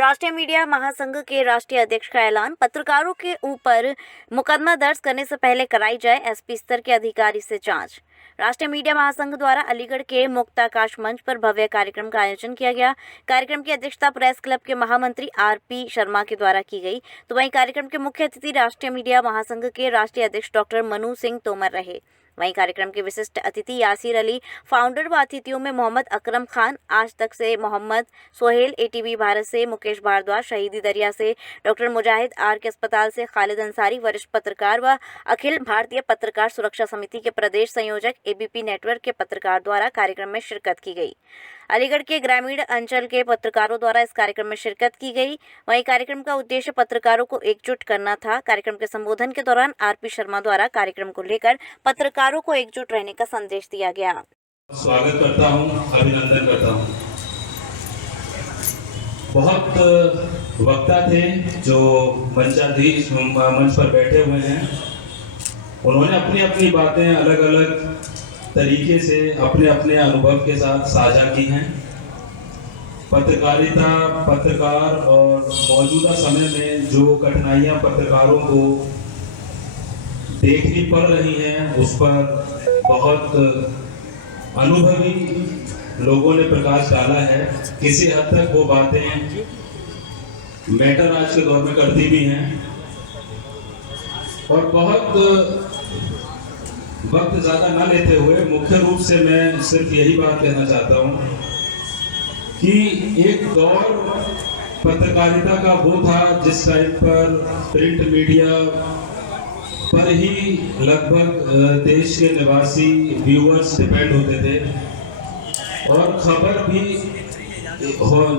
राष्ट्रीय मीडिया महासंघ के राष्ट्रीय अध्यक्ष का ऐलान। पत्रकारों के ऊपर मुकदमा दर्ज करने से पहले कराई जाए एसपी स्तर के अधिकारी से जांच। राष्ट्रीय मीडिया महासंघ द्वारा अलीगढ़ के मुक्ताकाश मंच पर भव्य कार्यक्रम का आयोजन किया गया। कार्यक्रम की अध्यक्षता प्रेस क्लब के महामंत्री आरपी शर्मा के द्वारा की गई। तो वहीं कार्यक्रम के मुख्य अतिथि राष्ट्रीय मीडिया महासंघ के राष्ट्रीय अध्यक्ष डॉक्टर मनु सिंह तोमर रहे। वहीं कार्यक्रम के विशिष्ट अतिथि यासिर अली, फाउंडर व अतिथियों में मोहम्मद अकरम खान, आज तक से मोहम्मद सोहेल, एटीवी भारत से मुकेश भारद्वाज, शहीदी दरिया से डॉक्टर मुजाहिद, आर के अस्पताल से खालिद अंसारी, वरिष्ठ पत्रकार व अखिल भारतीय पत्रकार सुरक्षा समिति के प्रदेश संयोजक, एबीपी नेटवर्क के पत्रकार द्वारा कार्यक्रम में शिरकत की गई। अलीगढ़ के ग्रामीण अंचल के पत्रकारों द्वारा इस कार्यक्रम में शिरकत की गई। वहीं कार्यक्रम का उद्देश्य पत्रकारों को एकजुट करना था। कार्यक्रम के संबोधन के दौरान आरपी शर्मा द्वारा कार्यक्रम को लेकर पत्रकारों को एकजुट रहने का संदेश दिया गया। स्वागत करता हूं, अभिनंदन करता हूं। बहुत वक्ता थे जो मंचाधीश मंच पर बैठे हुए हैं। उन्होंने अपनी अपनी बातें अलग अलग तरीके से अपने अपने अनुभव के साथ साझा की हैं। पत्रकारिता, पत्रकार और मौजूदा समय में जो कठिनाइयां पत्रकारों को देखनी पड़ रही हैं, उस पर बहुत अनुभवी लोगों ने प्रकाश डाला है। किसी हद तक वो बातें मैटर आज के दौर में करती भी हैं। और बहुत वक्त ज़्यादा ना लेते हुए मुख्य रूप से मैं सिर्फ यही बात कहना चाहता हूँ कि एक दौर पत्रकारिता का वो था जिस टाइम पर प्रिंट मीडिया पर ही लगभग देश के निवासी व्यूअर्स डिपेंड होते थे और खबर भी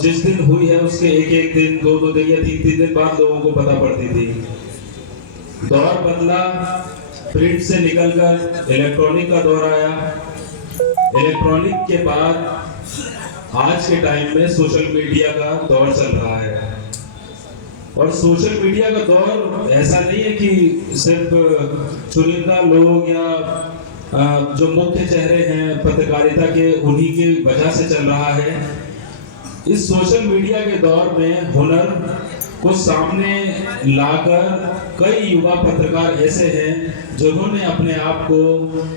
जिस दिन हुई है उसके एक दिन, दो दिन या तीन दिन बाद लोगों को पता पड़ती थी। दौर बदला, प्रिंट से निकलकर इलेक्ट्रॉनिक का दौर आया। इलेक्ट्रॉनिक के बाद आज के टाइम में सोशल मीडिया का दौर चल रहा है। और सोशल मीडिया का दौर ऐसा नहीं है कि सिर्फ चुनिंदा लोग या जो मुख्य चेहरे हैं पत्रकारिता के उन्हीं की वजह से चल रहा है। इस सोशल मीडिया के दौर में हुनर को सामने लाकर कई युवा पत्रकार ऐसे हैं जिन्होंने अपने आप को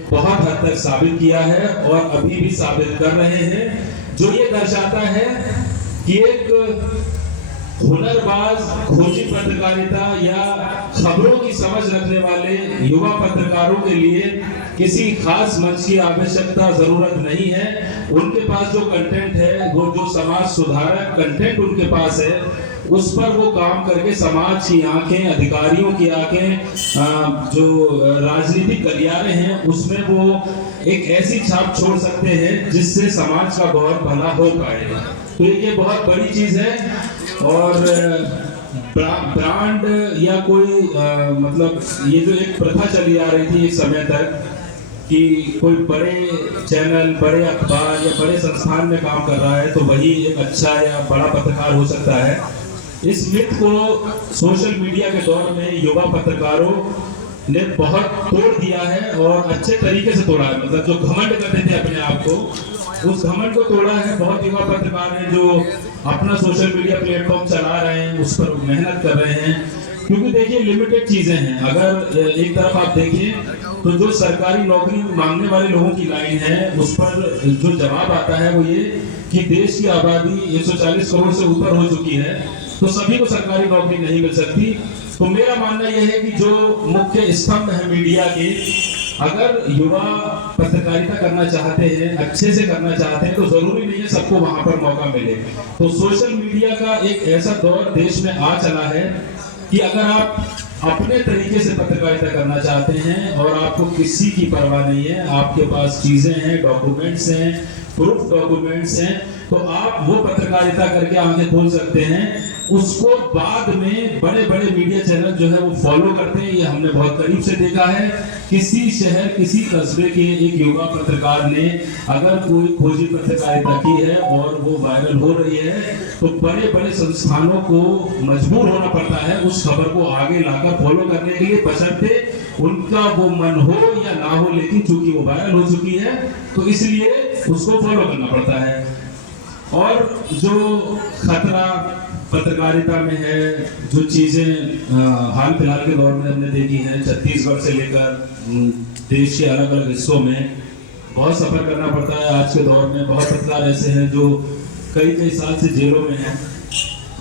बहुत हद तक साबित किया है और अभी भी साबित कर रहे हैं, जो ये दर्शाता है कि एक हुनरबाज, खोजी पत्रकारिता या खबरों की समझ रखने वाले युवा पत्रकारों के लिए किसी खास मंच की आवश्यकता जरूरत नहीं है। उनके पास जो कंटेंट है, वो जो समाज सुधारक कंटेंट उनके पास है, उस पर वो काम करके समाज की आंखें, अधिकारियों की आंखें, जो राजनीतिक गलियारे हैं उसमें वो एक ऐसी छाप छोड़ सकते हैं जिससे समाज का बहुत भला हो पाएगा। तो ये बहुत बड़ी चीज है। और ब्रांड या कोई मतलब ये जो एक प्रथा चली आ रही थी एक समय तक कि कोई बड़े चैनल, बड़े अखबार या बड़े संस्थान में काम कर रहा है तो वही एक अच्छा या बड़ा पत्रकार हो सकता है। इस मिथ को सोशल मीडिया के दौर में युवा पत्रकारों ने बहुत तोड़ दिया है और अच्छे तरीके से तोड़ा है। मतलब जो घमंड करते थे अपने आप को, उस घमंड को तोड़ा है। बहुत युवा पत्रकार हैं जो अपना सोशल मीडिया प्लेटफॉर्म चला रहे हैं, उस पर मेहनत कर रहे हैं। क्योंकि देखिए लिमिटेड चीजें हैं। अगर एक तरफ आप देखिए तो जो सरकारी नौकरी मांगने वाले लोगों की लाइन है, उस पर जो जवाब आता है वो ये कि देश की आबादी 140 करोड़ से ऊपर हो चुकी है, तो सभी को सरकारी नौकरी नहीं मिल सकती। तो मेरा मानना यह है कि जो मुख्य स्तंभ है मीडिया के, अगर युवा पत्रकारिता करना चाहते हैं, अच्छे से करना चाहते हैं, तो जरूरी नहीं है सबको वहां पर मौका मिले। तो सोशल मीडिया का एक ऐसा दौर देश में आ चला है कि अगर आप अपने तरीके से पत्रकारिता करना चाहते हैं और आपको किसी की परवाह नहीं है, आपके पास चीजें हैं, डॉक्यूमेंट्स हैं, प्रूफ डॉक्यूमेंट्स हैं, तो आप वो पत्रकारिता करके आगे खोल सकते हैं। उसको बाद में बड़े बड़े मीडिया चैनल जो है वो फॉलो करते हैं। ये हमने बहुत करीब से देखा है। किसी शहर, किसी कस्बे के एक युवा पत्रकार ने अगर कोई खोजी पत्रकारिता की है और वो वायरल हो रही है, तो बड़े बड़े संस्थानों को मजबूर होना पड़ता है उस खबर को आगे लाकर फॉलो करने के लिए, बशर्ते उनका वो मन हो या ना हो, लेकिन चूंकि वो वायरल हो चुकी है तो इसलिए उसको फॉलो करना पड़ता है। और जो खतरा पत्रकारिता में है, जो चीज़ें हाल फिलहाल के दौर में हमने देखी हैं, छत्तीसगढ़ से लेकर देश के अलग अलग हिस्सों में बहुत सफ़र करना पड़ता है। आज के दौर में बहुत पत्रकार ऐसे हैं जो कई कई साल से जेलों में हैं,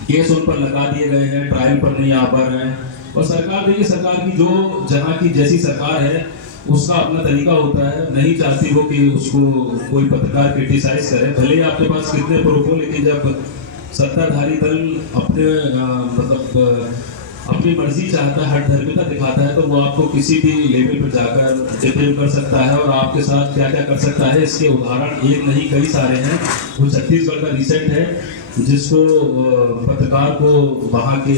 केस उन पर लगा दिए गए हैं, ट्रायल पर नहीं आ पा रहे हैं। और सरकार, देखिए, सरकार की जो जहाँ की जैसी सरकार है उसका अपना तरीका होता है, नहीं चाहती वो कि उसको कोई पत्रकार क्रिटिसाइज करे, भले ही आपके पास कितने प्रूफ हो। लेकिन जब सत्ताधारी दल अपने अपनी मर्जी चाहता है, हठधर्मिता दिखाता है, तो वो आपको किसी भी लेवल पर जाकर डिफेम कर सकता है और आपके साथ क्या क्या कर सकता है, इसके उदाहरण एक नहीं कई सारे हैं। वो छत्तीसगढ़ का रिसेंट है, जिसको पत्रकार को वहाँ के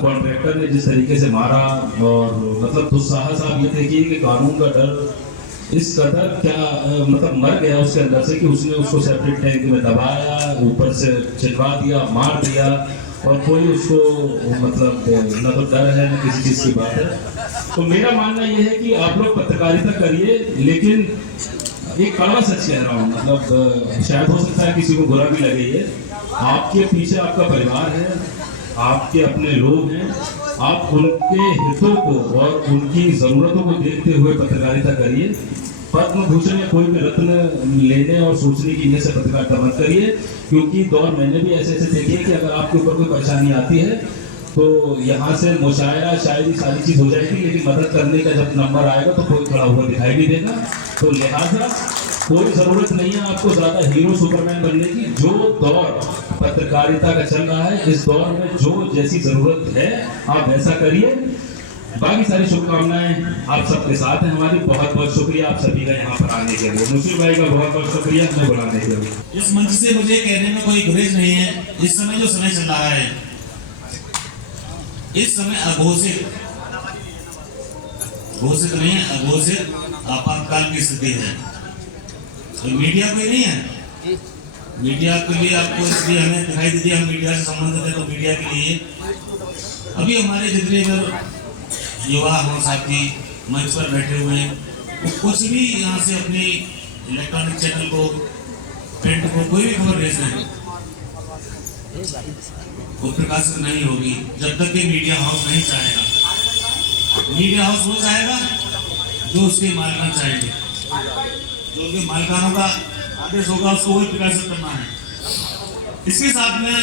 कॉन्ट्रैक्टर ने जिस तरीके से मारा, और मतलब दुस्साहस आप ये देखिए कि कानून का डर इस कदर क्या मतलब मर गया उसके अंदर से कि उसने उसको सेपरेट टैंक में दबाया, ऊपर से चिढ़वा दिया, मार दिया, और कोई उसको मतलब न तो डर है न किसी चीज़ की बात है। तो मेरा मानना ये है कि आप लोग पत्रकारिता करिए, लेकिन एक कड़वा सच कह रहा हूँ, मतलब शायद हो सकता है किसी को बुरा भी लगे, ये आपके पीछे आपका परिवार है, आपके अपने लोग हैं, आप उनके हितों को और उनकी ज़रूरतों को देखते हुए पत्रकारिता करिए। पद्म भूषण या कोई भी रत्न लेने और सोचने की इन्हें से पत्रकारिता मत करिए, क्योंकि दौर मैंने भी ऐसे ऐसे देखे कि अगर आपके ऊपर कोई परेशानी आती है तो यहाँ से मुशायरा शायरी सारी चीज़ हो जाएगी, लेकिन मदद करने का जब नंबर आएगा तो कोई खड़ा हुआ दिखाई नहीं देगा। तो लिहाजा कोई ज़रूरत नहीं है आपको ज़्यादा हीरो सुपरमैन बनने की। जो दौर पत्रकारिता का चल रहा है, इस दौर में जो जैसी ज़रूरत है आप वैसा करिए। बाकी सारी शुभकामनाएं आप सबके साथ हैं हमारी। बहुत बहुत शुक्रिया आप सभी का यहाँ पर आने के लिए। मुशीर भाई का बहुत बहुत शुक्रिया हमें बुलाने के लिए। इस मंच से मुझे कहने में कोई गुरेज नहीं है। इस समय जो समय चल रहा है, इस समय अघोषित नहीं है, अघोषित आपातकाल की स्थिति है। तो मीडिया कोई नहीं है, मीडिया के लिए आपको इसलिए हमें दिखाई देती है, हम मीडिया से संबंधित है, तो मीडिया के लिए अभी हमारे जितने युवा हम साथी मंच पर बैठे हुए हैं, वो कुछ भी यहाँ से अपने इलेक्ट्रॉनिक चैनल को, प्रिंट को, कोई भी खबर भेज रहे हैं, वो प्रकाशित नहीं होगी जब तक कि मीडिया हाउस नहीं चाहेगा। मीडिया हाउस वो चाहेगा जो उसके मालिकान चाहेंगे, जो उनके मालिकानों का आदेश होगा उसको वही प्रकाशित करना है। इसके साथ में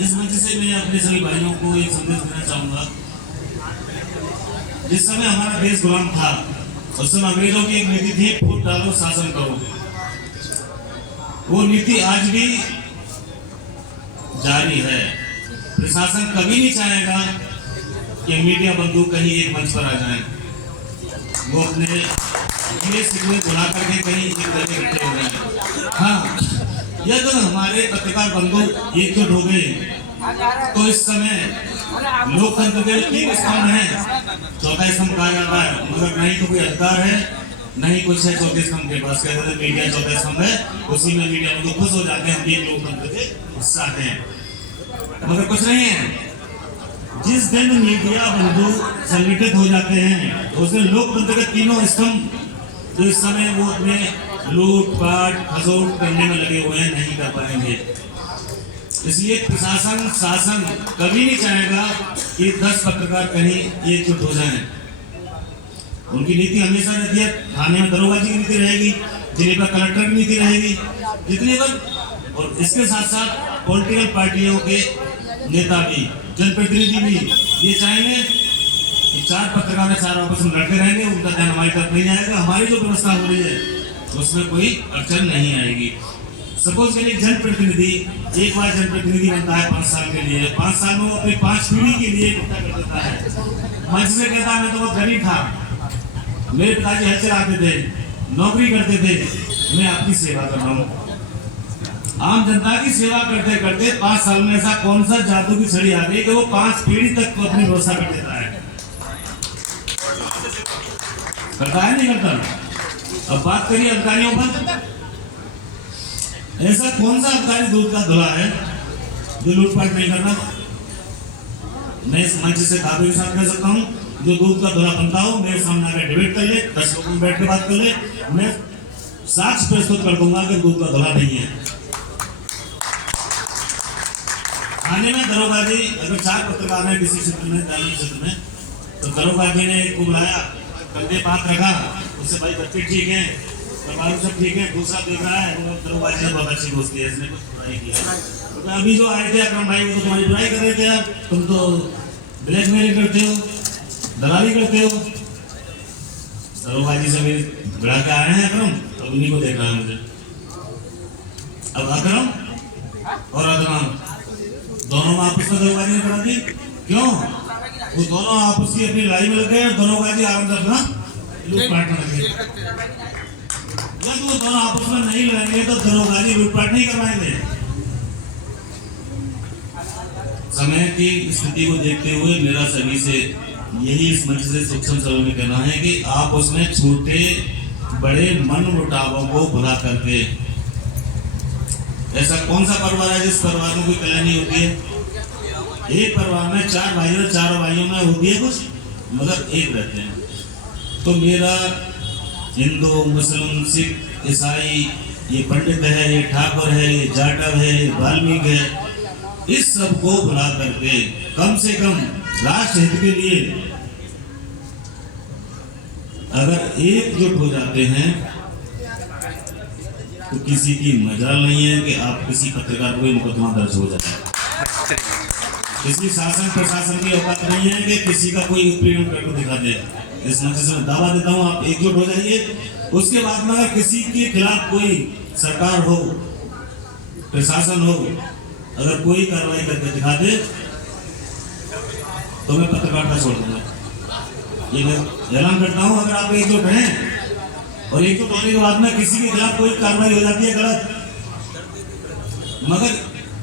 इस मंच से मैं अपने सभी भाइयों को एक संदेश देना चाहूँगा। जिस समय हमारा देश गुलाम था, उस समय अंग्रेजों की एक नीति थी, फूट डालो शासन करो। वो नीति आज भी जारी है। प्रशासन कभी नहीं चाहेगा कि मीडिया बंधु कहीं एक मंच पर आ जाए, वो अपने सिग्नल बुला करके कहीं एक करके इकट्ठे हो जाए। हाँ, यदि हमारे पत्रकार बंधु एकजुट हो गए तो इस समय लोकतंत्र के 3 स्तंभ हैं, चौथा स्तंभ कहा जाता है, मगर नहीं तो कोई अधिकार है, नहीं कुछ है चौथे स्तंभ के पास। कहते हैं मीडिया चौथा स्तंभ है, उसी में मीडिया बंधु खुश हो जाते हैं, हम भी लोकतंत्र के हिस्सा हैं, मगर कुछ नहीं है। जिस दिन मीडिया बंधु संगठित हो जाते हैं, उस दिन लोकतंत्र के 3 स्तंभ जो इस समय वो अपने लूटपाट खसोट करने में लगे हुए हैं, नहीं कर पाएंगे। इसलिए प्रशासन, शासन कभी नहीं चाहेगा कि 10 पत्रकार कहीं एकजुट हो जाएं। उनकी नीति हमेशा रहती है, थाने में दरोगाजी की नीति रहेगी, जिले पर कलेक्टर की नीति रहेगी, जितने पर। और इसके साथ साथ पॉलिटिकल पार्टियों के नेता भी, जनप्रतिनिधि भी ये चाहेंगे कि 4 पत्रकार 4 आपस में लड़ते रहेंगे, उनका ध्यान हमारी तरफ नहीं आएगा, हमारी जो व्यवस्था हो रही है उसमें कोई अड़चन नहीं आएगी। सपोज के लिए जनप्रतिनिधि एक बार जनप्रतिनिधि बनता है 5 साल के लिए, 5 साल में वो अपनी 5 पीढ़ी के लिए इकट्ठा कर देता है। मंच से कहता है मैं तो बहुत गरीब था, मेरे पिताजी हल चलाते थे, नौकरी करते थे, मैं आपकी सेवा कर रहा हूँ। आम जनता की सेवा करते करते 5 साल में ऐसा कौन सा जादू की छड़ी आ गई कि वो 5 पीढ़ी तक अपनी व्यवस्था कर देता है? करता है नहीं करता? अब बात करिए अधिकारियों पर। ऐसा कौन सा अधिकारी दूध का धुला है जो लूटपाट नहीं करता? मैं इस मंच से दावे के साथ कह सकता हूँ, जो दूध का धुला बनता हो मेरे सामने आकर डिबेट कर ले, 10 लोगों में बैठ के बात कर ले, मैं साक्ष्य प्रस्तुत कर दूंगा कि दूध का धुला नहीं है। थाने में दरोगा जी, अगर 4 पत्रकार हैं किसी क्षेत्र में, ग्रामीण क्षेत्र में, तो दरोगा जी ने एक को बुलाया, कंधे पे हाथ रखा, उससे भाई बच्चे ठीक हैं, परिवार सब ठीक है, दूसरा देख रहा है, वो दरोगा जी ने बहुत अच्छी दोस्ती है, इसने कुछ बुराई किया। तो अभी जो आए थे अक्रम भाई, वो तो तुम्हारी बुराई कर रहे थे यार, तुम तो ब्लैकमेलिंग करते हो, दलाली करते हो। दरोगा जी से मेरी बुला के आए हैं अक्रम, अब उन्हीं को देख रहा है मुझे। अब अक्रम और अदनान दोनों आपस में दरोगा जी ने करा दी। क्यों? वो दोनों आपस की अपनी लड़ाई में लग गए, दरोगा जी आराम से अपना लूटपाट में लगे। जब वो दोनों आपस में नहीं लड़ेंगे तो दरोगा जी लूटपाट नहीं करवाएंगे। समय की स्थिति को देखते हुए मेरा सभी से यही इस मंच से सूक्ष्म शब्दों में कहना है कि आप उसमें छोटे बड़े मन मुटावों को भुला करके, ऐसा कौन सा परिवार है जिस परिवार में कोई कल्याणी होती है? एक परिवार में 4 भाई और 4 भाइयों में होती है कुछ, मगर एक रहते हैं। तो मेरा हिंदू मुस्लिम सिख ईसाई, ये पंडित है, ये ठाकुर है, ये जाटव है, ये वाल्मीकि है, इस सब को भुला करके कम से कम राष्ट्र हित के लिए अगर एकजुट हो जाते हैं तो किसी की मजाल नहीं है कि आप किसी पत्रकार को मुकदमा दर्ज हो जाता है। किसी शासन प्रशासन की औकात नहीं है कि किसी का कोई उत्पीड़न करके दिखा दे। इस मंच से मैं दावा देता हूं, आप एकजुट हो जाइए। उसके बाद में अगर किसी के खिलाफ कोई सरकार हो, प्रशासन हो, अगर कोई कार्रवाई करके दिखा दे तो मैं पत्रकारिता छोड़ दूंगा। ये मैं ऐलान करता हूं। अगर आप एकजुट हैं और एकजुट होने के बाद में किसी के खिलाफ कोई कार्रवाई हो जाती है गलत, मगर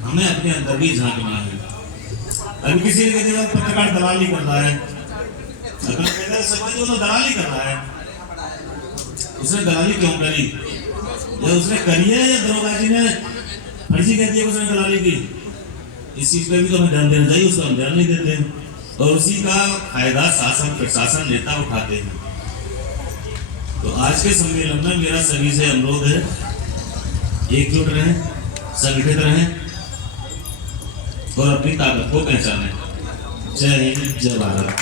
हमें अपने अंदर भी झांकना है। अभी किसी ने कहा पत्रकार दलाली कर रहा है, अगर समझ लो तो दलाली कर रहा है। उसने दलाली क्यों करी? या उसने करी है या दरोगा जी ने फर्जी कह दिया उसने दलाली की? इस चीज पर भी तो हमें ध्यान देना चाहिए, उसको हम ध्यान नहीं देते हैं और उसी का फायदा शासन प्रशासन नेता उठाते हैं। तो आज के सम्मेलन में मेरा सभी से अनुरोध है, एकजुट रहें, संगठित रहें और अपनी ताकत को पहचानें। जय हिंद, जय भारत।